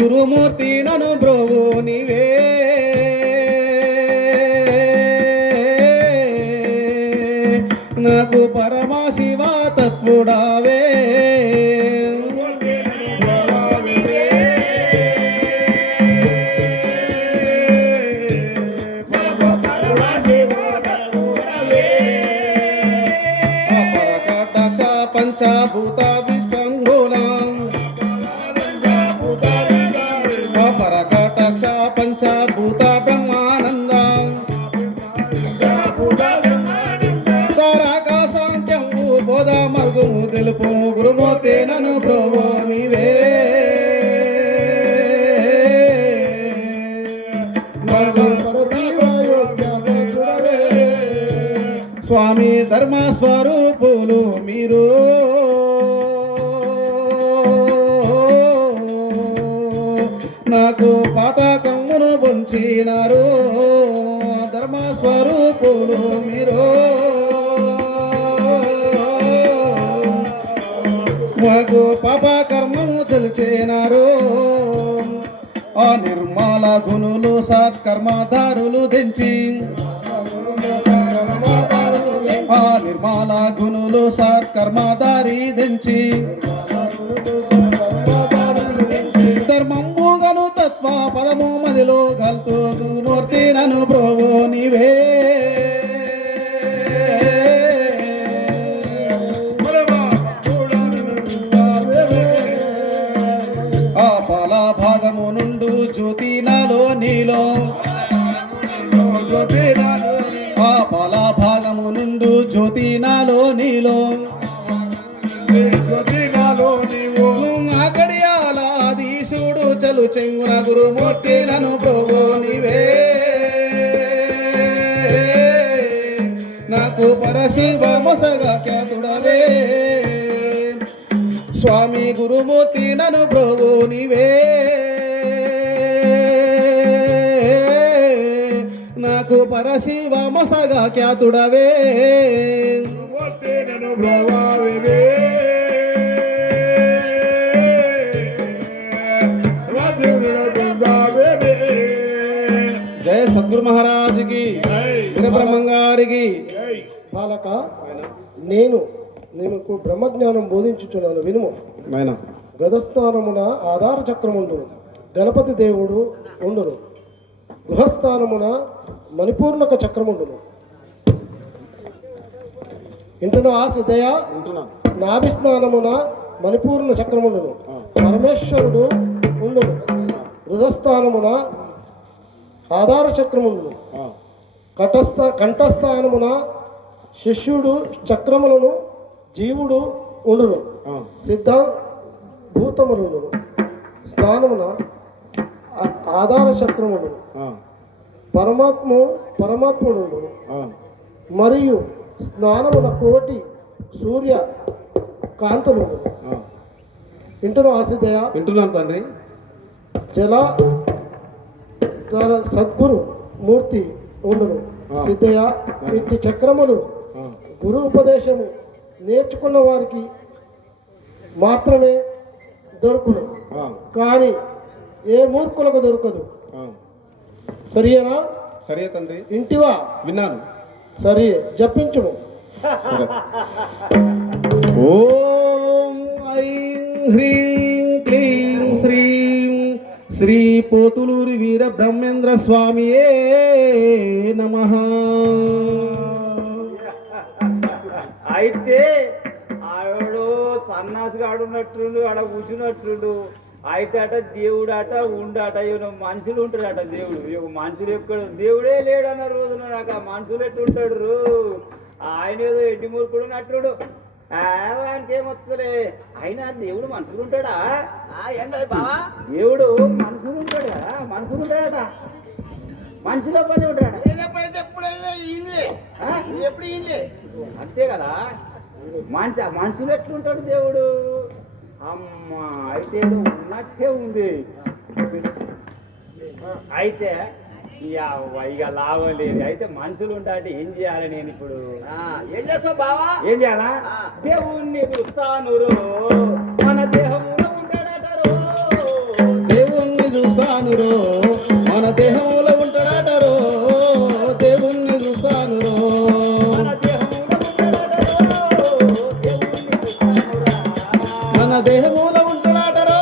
గురుమూర్తి నను బ్రోవు నీవే నాకు పరమశివ తత్వుడావే పంచభూత విశ్వంగులం పరకటక్ష పంచభూత బ్రహ్మానందం తారక సాంఖ్యము బోధ మార్గము తెలుపు గురుమూర్తి నను బ్రోవు నీవే స్వామి ధర్మ స్వరూపులు మీరు నాకు పాతకమును పొంచినారు ధర్మ స్వరూపులు మీరు మాకు పాప కర్మము తెలిచినారు ఆ నిర్మల గుణులు సత్కర్మదారులు దించి ఆ నిర్మల గుణులు సత్కర్మదారి దించి ధర్మము గను తత్వ పదము మదిలో గల్తూ మూర్తి నను బ్రోవు నీవే ఆ పాల భాగము నుండు జ్యోతి నాలో నీలో ఆ పాల భాగము నుండు జ్యోతి నాలో నీలో అకడియాలాదీశుడు చలు చెంగున గురుమూర్తి నను బ్రోవు నీవే నాకు పరశివ మొసగా ఖ్యాతుడవే స్వామి గురుమూర్తి నను బ్రోవు నీవే నాకు పరశివ మొసగా ఖ్యాతుడవే జయ సద్గురు మహారాజుకి వీరబ్రహ్మంగారికి. బాలక నేను నీకు బ్రహ్మజ్ఞానం బోధించుచున్నాను వినుము. గదస్థానమున ఆధార చక్రముండును గణపతి దేవుడు ఉండును. గృహస్థానమున మణిపూర్ణక చక్రముండును. ఇంటును ఆ సిద్ధయ నాభిస్నానమున మణిపూర్ణ చక్రముండును. పరమేశ్వరుడు ఉండును. హృదస్థానమున ఆధార చక్రముండును. కంఠస్థానమున శిష్యుడు చక్రములను జీవుడు ఉండును. సిద్ధ భూతములుండును. స్థానమున ఆధార చక్రములు పరమాత్ముడు మరియు స్నానమున కోటి సూర్య కాంతులు. వింటున్నా ఆసిదయ? వింటున్నాను తండ్రి. జల సద్గురు మూర్తి ఉండును. సిద్ధయ ఇట్టి చక్రములు గురు ఉపదేశము నేర్చుకున్న వారికి మాత్రమే దొరుకును, కానీ ఏ మూర్ఖులకు దొరకదు. సరియేనా? సరే తండ్రి. ఇంటివా? విన్నాను. సరే జపించుము. ఓం ఐం హ్రీం క్లీం శ్రీం శ్రీ పోతులూరి వీర బ్రహ్మేంద్ర స్వామియే నమః. అయితే ఆవిడు సన్నాసిగాడు ఉన్నట్టుండు, ఆడ కూర్చున్నట్టుండు. అయితే అట దేవుడు అట ఉండట, మనుషులు ఉంటాడట దేవుడు. మనుషులు ఎక్కడ దేవుడే లేడన్న రోజున నాకు ఆ మనుషులు ఎట్టుంటాడు. ఆయన ఏదో ఎడ్డి మూర్ఖుడు నట్టుడు. ఆయనకి ఏమొస్తుందిలే. అయినా దేవుడు మనుషులు ఉంటాడా? దేవుడు మనుషులు ఉంటాడా? మనుషులు ఉంటాడట. మనిషిలో పని ఉంటాడా? అంతే కదా. మనుషులు ఎట్లుంటాడు దేవుడు? అమ్మా, అయితే ఉన్నట్టే ఉంది. అయితే ఇక లాభం లేదు. అయితే మనుషులు ఉంటాడు. ఏం చేయాలి నేను ఇప్పుడు? ఏం చేస్తావు బావా? ఏం చేయాలా? దేవుణ్ణి చూస్తాను. మన దేహంలో ఉంటాడట. దేవుణ్ణి దేహమూల ఉంటాడటరో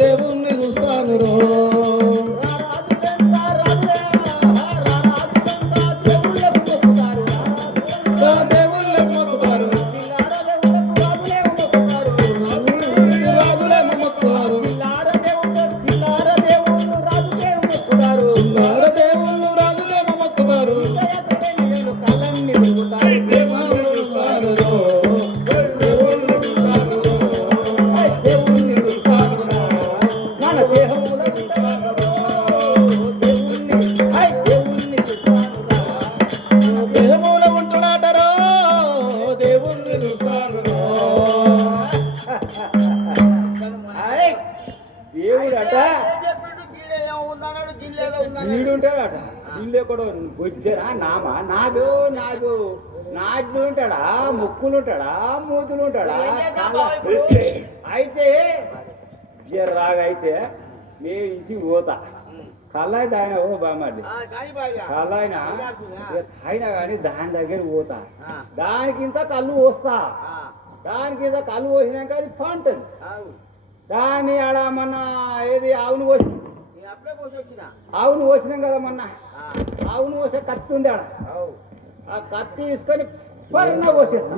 దేవుణ్ణి చూస్తాను రో దేవుళ్ళకు మొక్కుతారు రాజులేమో మొక్కుతారు చిన్నార దేవుళ్ళు రాజులేమో మొక్కుతారు దేవుళ్ళు చూస్తారు రో దేవుళ్ళు చూస్తారు రో దేవుణ్ణి చూస్తారు రో మన దేహముల ఉంటాడటరో దేవుణ్ణి చూస్తానురా. దేహమూల ఉంటాడటరో దేవుణ్ణి చూస్తారు రో ఆయ్, దేవుడట వీడుంటాడట వీళ్ళు కూడా బొజ్జరా నామా నాడు నాడు నాడు ఉంటాడా ముక్కులు ఉంటాడా మూతులు ఉంటాడా అయితే జర్రాగైతే నేను ఇంటికి పోతా కల్లాయి దాయన ఓ బామ్మది కల్లాయిన అయినా కానీ దాని దగ్గర పోతా దానికింత కళ్ళు పోస్తా దానికింత కళ్ళు పోసినాక అది పంటది దాన్ని ఆడ మొన్న ఏది ఆవును పోసి ఆవును పోసినాం కదా మొన్న ఆవును పోసే కత్తి ఉంది ఆడ ఆ కత్తి తీసుకొని పర్ణ కోసేస్తా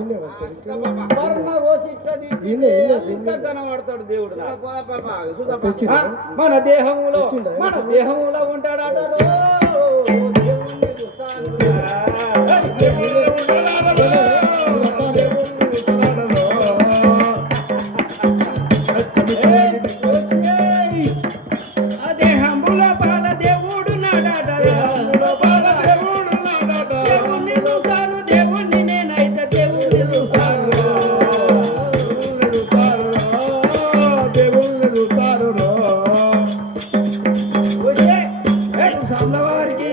పర్ణ కోసి ఇట్లా తీసి ఇంకా కనబడతాడు దేవుడు నాకు. ఆ, మన దేహములో ఉంటాడట దేవుణ్ణి చూస్తాను దేవుణ్ణి ఉంటాడట దేహముల బాల దేవుడు నాడాడరా దేవుణ్ణి చూస్తాను దేవుణ్ణి నేనైతే దేవుణ్ణి చూస్తాను వారికి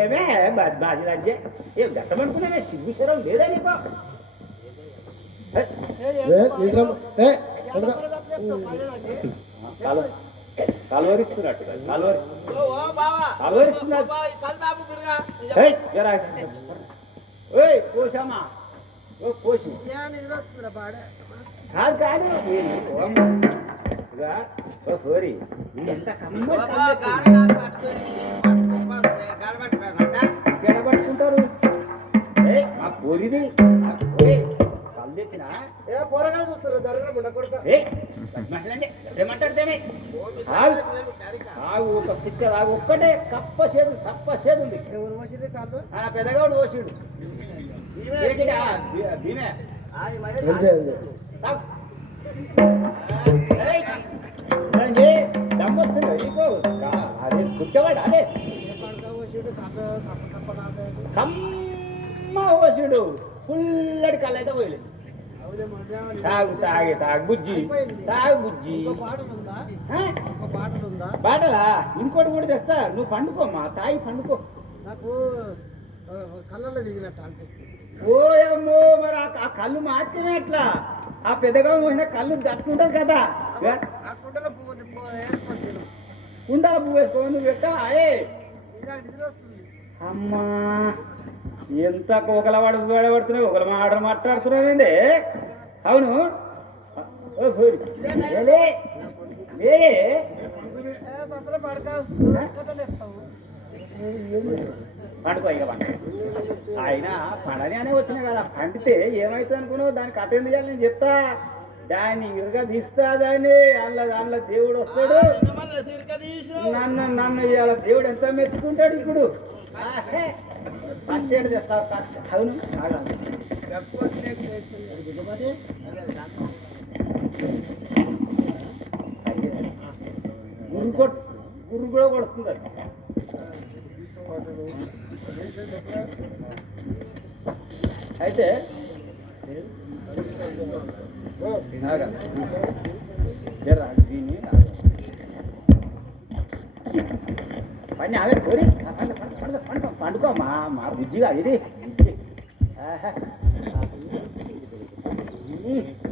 ఏమే బాధ్యత ఏం గట్టమనుకున్నావే సిగ్గుచరం లేదా నీకు కలవరిస్తున్నట్టు కలవరిస్తున్నట్టు ఓయ్ కోసమ్మా ఓ కోసి కాదు కాదు ఓ కోరి ఎంత గడబట్టుకుంటారు మా కోరిది కళ్ళు తెచ్చిన పోరగాలు చూస్తారు దరిద్రం కొడుక ఏమంటాడు ఆగు ఒక సిక్క ఆగు ఒక్కటే కప్ప చేదు ఉంది ఎవరు మసీదు కాళ్ళు ఆ పెద్దగాడు ఓసిడు భీమే దమ్మొస్తుంది నీకు అదే కూర్చోవాడు అదే కమ్మ ఓసిడు పుల్లడి కళ్ళు అయితే పోయలేదు తాగు బుజ్జి బాటలా ఇంకోటి కూడా తెస్తా నువ్వు పండుకోమ్మా తాగి పండుకో నాకు కళ్ళలో దిగినట్టు అనిపిస్తుంది ఓయమ్మో మరి ఆ కళ్ళు మాత్రమే అట్లా ఆ పెద్దగా పోయిన కళ్ళు దట్టుకుంటది కదా ఆ కుండలో పువ్వు వేసుకొని తిను కుండా పువ్వు వేసుకో నువ్వు పెట్టా ఇలాంటి నిద్ర వస్తుంది అమ్మా ఎంత ఒకలవాడు పడుతున్నావు ఒకరు మాట్లాడుతున్నావు ఏంది అవును ఓ భూరి అసలు పడకావు పండుకో ఇక పండుగ ఆయన పండని అనే వచ్చినాయి కదా పండితే ఏమవుతుంది అనుకున్నావు దాని కథ ఎందుకు చేయాలి నేను చెప్తా దాన్ని ఇరుగా తీస్తా దాన్ని అందులో దేవుడు వస్తాడు నన్ను ఇవాళ దేవుడు ఎంత మెచ్చుకుంటాడు ఇప్పుడు పచ్చేడు చేస్తా అవును గురు కూడా కొడుతుంది అయితే పని అవే కోరి పండుకో మా బుజ్జిగా ఇది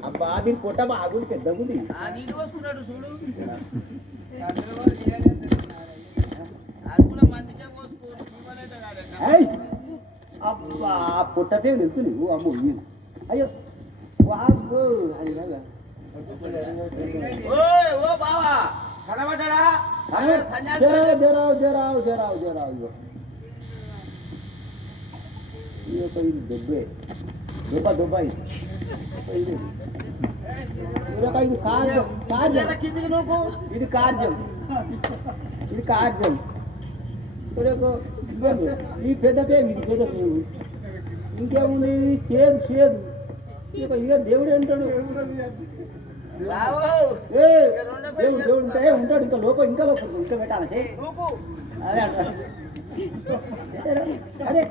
అబ్బా దీని పొట్ట బాగుంది పెద్దగుంది అబ్బా పుట్ట పేరు వెళ్తు నువ్వు అమ్మ అయ్యో వాగు అది ఓ బావా కనబడ్డా జరావు జరావు జరావు జరావు ఇగో ఇది దొబ్బే దుబ్బా ఇది ఇది కార్యం ఈ పెద్ద పేరు ఇది పెద్ద పేరు ఇంకేముంది చేదు చేదు ఇక దేవుడే ఉంటాడు దేవుడు ఉంటే ఉంటాడు ఇంకా లోపల ఇంకా పెట్టాలి అదే అంటారు అరే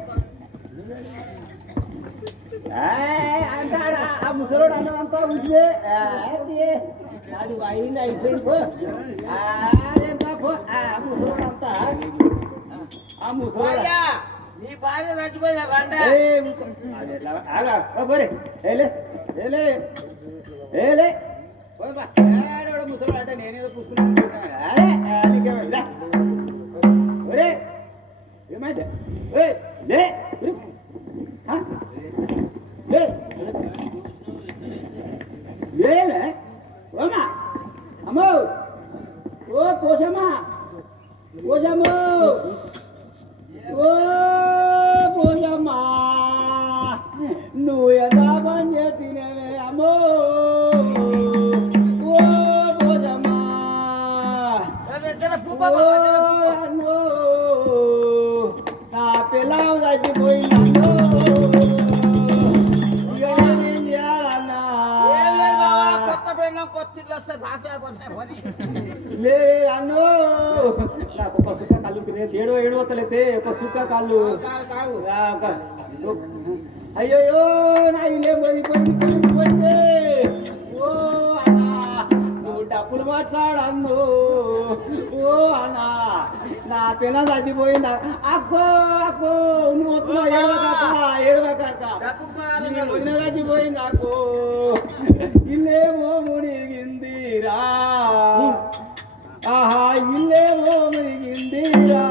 అంటాడు ఆ ముసలోడు అన్నదంతా ఉంటే అది అయింది అయిపోయింది పో ముసలోడు అంతా ఆ ముసలోడు నీ భార్య చచ్చిపోయినా రండి ముసలోడు అంటే నేనేదో చూసుకున్నాను ఒరే ఏమైంది లే లేవే ఓమా అమ్మో ఓ పోషమ్మా పోషమ్మో ఓ పోషమ్మా నువ్వు ఎలా పని చేసినవే అమ్మో ఓ పోషమ్మా అన్నో నా పిల్లలు చచ్చిపోయిందన్నో లే అన్నో నాకు ఒక సుక్క కళ్ళు ఏడు వస్తలేతే ఒక సుక్క కళ్ళు అయ్యో నా ఇల్లే పోయింది ఓ అన్నా నువ్వు డబ్బులు మాట్లాడన్ను ఓ అన్నా నా పిల్ల చచ్చిపోయిందా అక్కో అక్కో నువ్వు వస్తున్నావు ఏడవకాక చచ్చిపోయింది అక్కో ఇల్లేమో మునిగిందిరా ఆహా ఇల్లేమో మునిగిందిరా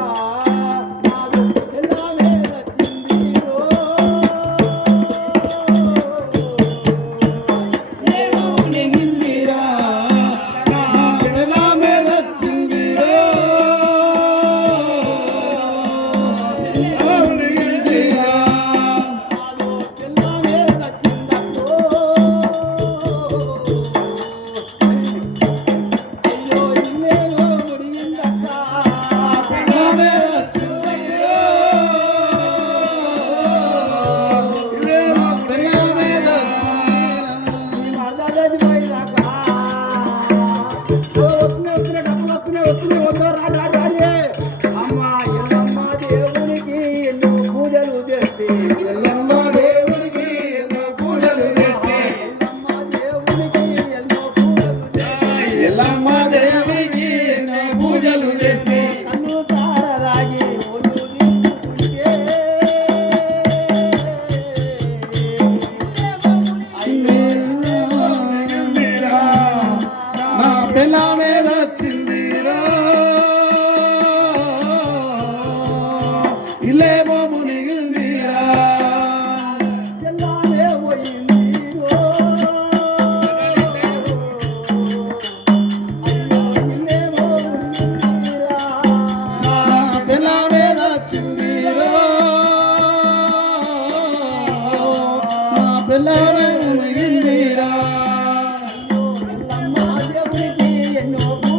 ఎన్నో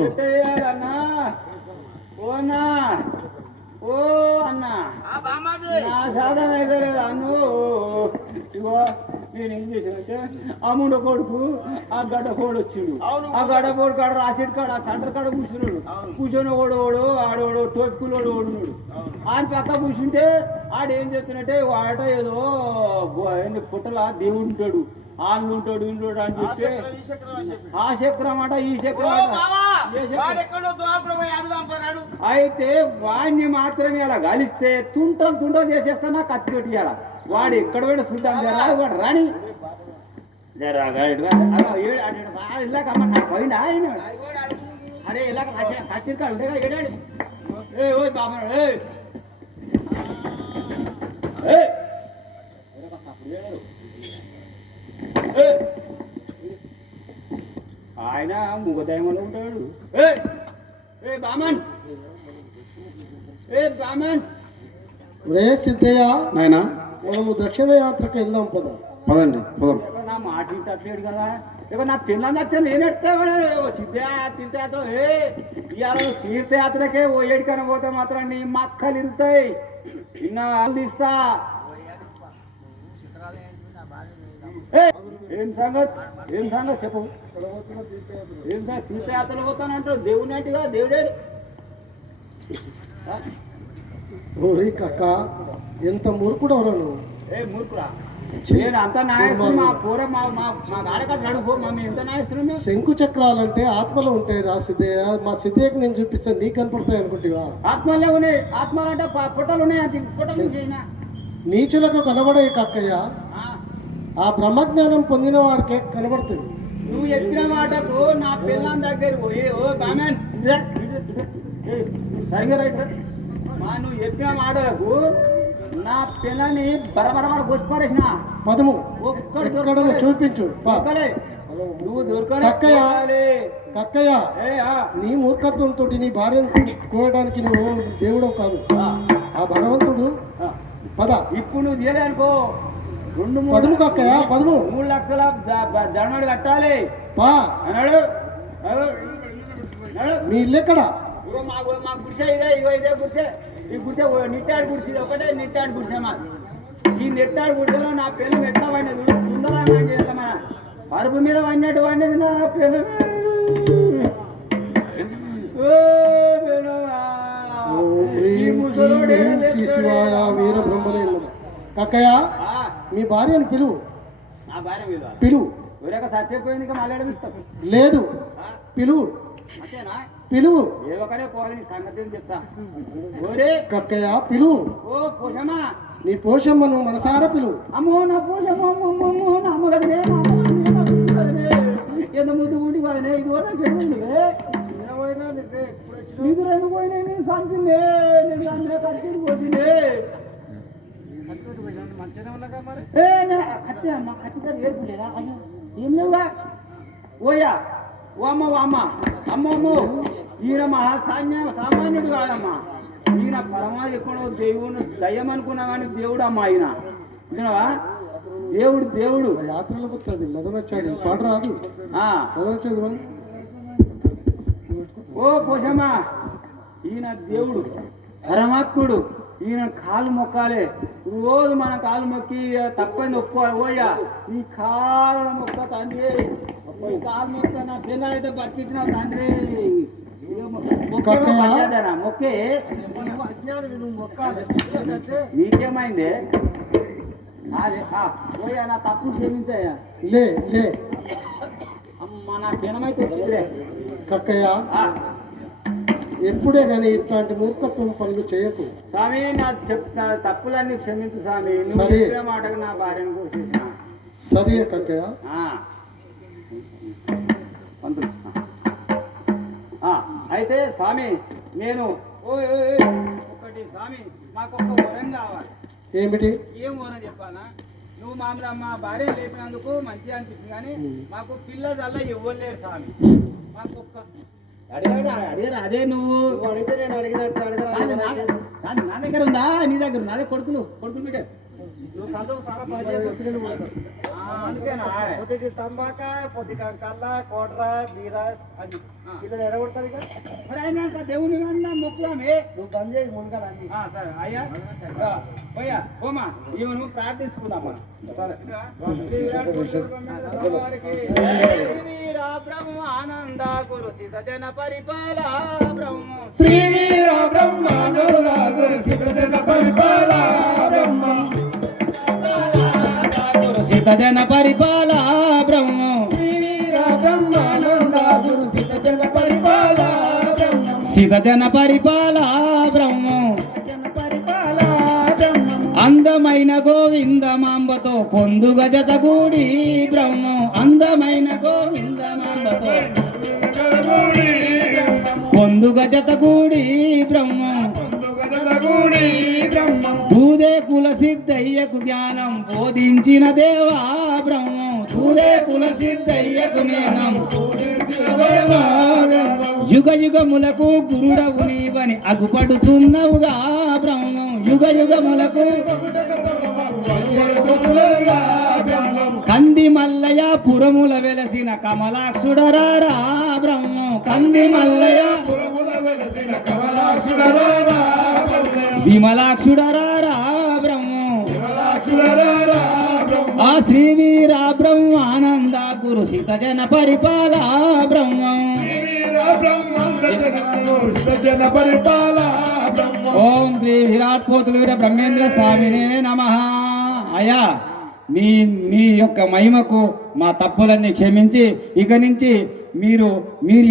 అవును. ఎట్ట చేయాలన్నా ఓ అన్నా ఓ అన్నా ఆ బామ్మది నా సాధన అయితే లేదు అన్ను ఇగో నేను ఏం చేశానంటే ఆ ముండ కొడుకు ఆ గడ్డ కోడు వచ్చిండు ఆ గడ్డ కోడు కాడ రాసేటి కాడ ఆ సెంటర్ కాడ కూర్చున్నాడు కూర్చొని ఓడు ఆడోడు టోపులోడు ఓడున్నాడు ఆయన పక్క కూర్చుంటే ఆడేం చెప్తున్నట్టే ఆట ఏదో ఏంది పుట్టల దేవుడు ఉంటాడు ఆళ్ళు ఉంటాడు ఇంటాడు అని చెప్పి ఆ చక్రం అట ఈ చక్రం అట ఏ చక్రం? వాడెక్కడో దోపుడు పోయి అడుగుదాం పోనాడు. అయితే వాడిని మాత్రమే అలా కలిస్తే తుంటలు చేసేస్తా కత్తి పెట్టియాల వాడు ఎక్కడ పోయినా చూద్దాం జరా వాడు రాని పోయిండా ఆయన అరే ఇలా కత్తి ఉంటే ఏడాడు ఏ ఓ బాబా ఆయన ముగదయమలో ఉంటాడు ఏ బామన్ ఏ బామన్ రే సిద్ధయ్య, నాయనా మనము దక్షిణ యాత్రకు వెళ్దాం పద. పదండి పోదాం. నా మాట ఇంటట్లేడు కదా ఇక నా పిల్లలు నచ్చితే నేను ఎడతాడు తీర్థయాత్ర ఇవాళ తీర్థయాత్రకే ఓ ఏడికన పోతే మాత్రం నీ మక్కలు ఇరుతాయి నిన్న తీస్తా ఏం సంగతి చెప్పు ఏం సంగతి తీర్థయాత్రలు పోతానంటాడు దేవుని అంటగా దేవుడేడు ఓరి కక్క, ఎంత మూర్ఖుడు ఎవరు నువ్వు? ఏ మూర్ఖుడా నేను అంత నాయకుడు మా పూర మా గాడకట్టు అడుగు మమ్మీ ఎంత నాయకుడు శంకు చక్రాలంటే ఆత్మలో ఉంటాయి రా సిద్ధయ్య. మా సిద్ధయ్యకి నేను చూపిస్తే నీకు కనపడతాయి అనుకుంటువా? ఆత్మలే ఉన్నాయి ఆత్మలు అంటే పుట్టలు ఉన్నాయి పుట్టలు చేసినా నీచులకు కనబడే కక్కయ్య, ఆ బ్రహ్మజ్ఞానం పొందిన వారికే కనబడుతుంది. నువ్వు చెప్పిన మాటకు నా పిల్లం దగ్గర పోయి ఓ బామెన్ సరిగా రైట్ నువ్వు చెప్పిన మాటలకు నా పిల్లని బరబరబర కొట్టుపారేసిన పదము ఎక్కడ చూపించు. పా. నువ్వు కక్కయ్య, దొరకలే కక్కయ్య, నీ మూర్ఖత్వంతో నీ భార్యను కోయడానికి నువ్వు దేవుడు కాదు, ఆ భగవంతుడు. పద. ఇప్పుడు నువ్వు చేయలేనుకో పదము కక్కయ్య, పదము. 3 లక్షల దండమాడు కట్టాలి పా అన్నాడు మీ ఇల్లు ఎక్కడ? ఇగో మా గుడిసె ఇదే గుడిసె ఈ గుడిసె నిట్టాడు గుడిసె ఒకటే నిట్టాడు గుడిసె మా ఈ నిట్టాడు గుడిసెలో నా పిల్లలు ఎట్లా వండేది సుందరంగా చేద్దాం మన పరుపు మీద వండినట్టు వండేది నా పిల్లలు వీర బ్రహ్మదేవుడు. కక్కయ్య, మీ భార్యను పిలువు. నా భార్య మీద పిలువు. ఊరేక చచ్చిపోయింది ఇంకా మళ్ళీ అడిగిస్తాం లేదు, పిలువు. అంతేనా పిలువు. ఏ ఒకనే పోవాలి నీ సంగతి చెప్తా ఓరే కక్కయ్య, పిలువు. ఓ పోషమా నీ పోషమ్మను మనసారా పిలువు. అమ్మో నా పోషమ్మ అమ్మమ్మో నా అమ్మ కదనే ఎంత ముద్దు గుండి కదనే ఇది కూడా పెట్టుకుంటే నిధులు ఎందుకు పోయినాయి నేను చంపిందే నేను చంపిన కత్తి పోతుంది కత్తి అమ్మ కత్తి గారు ఏర్పలేదా అయ్యో ఏం లేవుగా ఓయా ఓ అమ్మ ఓ అమ్మ అమ్మమ్మో ఈయన సామాన్యుడు కాదమ్మా ఈయన పరమాది ఎక్కడో దేవుడు దయ్యం అనుకున్నా కానీ దేవుడు అమ్మ ఆయన వినవా దేవుడు యాత్రలకు వస్తుంది మొదలొచ్చాడు పాట రాదు. మొదలొచ్చేది ఓ పోషమ్మా ఈయన దేవుడు పరమాత్ముడు ఈయన కాలు మొక్కాలే రోజు మన కాలు మొక్కి తప్పని ఒప్పుకోవాలి ఓయ్యా ఈ కాళ్ళ మొక్క తండ్రి ఈ కాలు మొక్క నా పిల్లలైతే బతికించిన తండ్రి మొక్కే నీకేమైంది అదే ఓయ్యా నా తప్పు క్షమించాయా లే లే అమ్మ నా పినమైతే వచ్చిందిలే కక్కయ్య, ఎప్పుడే కానీ ఇట్లాంటి మూర్ఖత్వం పనులు చేయకు స్వామి. నా తప్పులన్నీ క్షమించు స్వామి. నువ్వు సరే. చెప్పిన మాటకు నా భార్యను కోసేసిన సరే కక్కయ్య. అయితే స్వామి నేను ఒకటి స్వామి మాకు ఒక వరం కావాలి. ఏమిటి? ఏం వరం చెప్పాలా? నువ్వు మామూలు మా భార్య లేపినందుకు మంచిగా అనిపిస్తుంది కానీ మాకు పిల్లదల్ల ఇవ్వలేరు స్వామి. మాకు ఒక్క అడిగారా అదే నువ్వు అడిగితే నేను అడిగినట్టు నా దగ్గర ఉందా నీ దగ్గర నాదే కొడుకులు బిడ్డ అందుకేనా పొద్దుటి తంబాక పొద్దుగా కళ్ళ కోట్ర బీర అది పిల్లలు ఎడగొడతారు ఇక మరి అయినాక దేవుని అన్నా మొక్కుదామే. నువ్వు బంద్ చేసి మునగాలి అన్ని సరే అయ్యా పోయా పోమా ఈమెను ప్రార్థించుకుందామా సరే ఆనంద గురు సిత జన పరిపాల బ్రహ్మ శ్రీ వీర బ్రహ్మానంద గురు సిద్ధ పరిపాల బ్రహ్మ గురు సిత జన పరిపాల బ్రహ్మ శ్రీ వీర బ్రహ్మానంద గురు సిద్ధ పరిపాల బ్రహ్మ సిత జన పరిపాల బ్రహ్మ పరిపాల బ్రహ్మ అందమైన గోవిందమాంబతో పొందుగ జతగూడి బ్రహ్మ అందమైన గోవిందమాంబతో పొందుగ జతగూడి బ్రహ్మ దూదే కుల సిద్ధయ్యకు జ్ఞానం బోధించిన దేవా బ్రహ్మ దూదే కుల సిద్ధయ్యకు జ్ఞానం యుగ యుగములకు గురుడవు నీవని అగుపడుతున్నవుగా బ్రహ్మ యుగ యుగములకు కంది మల్లయ్య పురముల వెలసిన కమలాక్షుడరారా బ్రహ్మ కంది మల్లయ్య విమలాక్షుడరారా బ్రహ్మ ఆ శ్రీ వీర బ్రహ్మానంద గురు సిత జన పరిపాల బ్రహ్మ ఓం శ్రీ విరాట్ పోతుల వీర బ్రహ్మేంద్ర స్వామినే నమః. అయ్యా మీ యొక్క మహిమకు మా తప్పులన్నీ క్షమించి ఇక నుంచి మీరు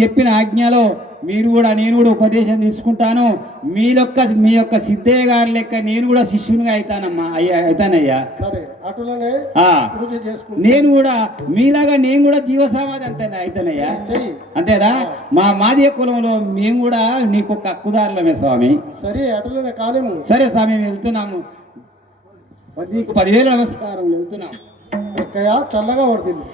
చెప్పిన ఆజ్ఞలో నేను కూడా ఉపదేశం తీసుకుంటాను. మీ యొక్క సిద్ధయ్య గారి లెక్క నేను కూడా శిష్యునిగా అవుతానయ్యా. సరే అటులోనే పూజ చేసుకుంటా నేను కూడా మీలాగా నేను కూడా జీవ సమాధి అవుతానయ్యా. చెయ్యి అంతేదా మా మాదియ కులంలో మేము కూడా నీకు ఒక హక్కుదారులమే స్వామి. సరే అటులోనే కాలేము సరే స్వామి మేము వెళ్తున్నాము. నీకు 10,000 నమస్కారం వెళ్తున్నాం. చల్లగా పడుతుంది.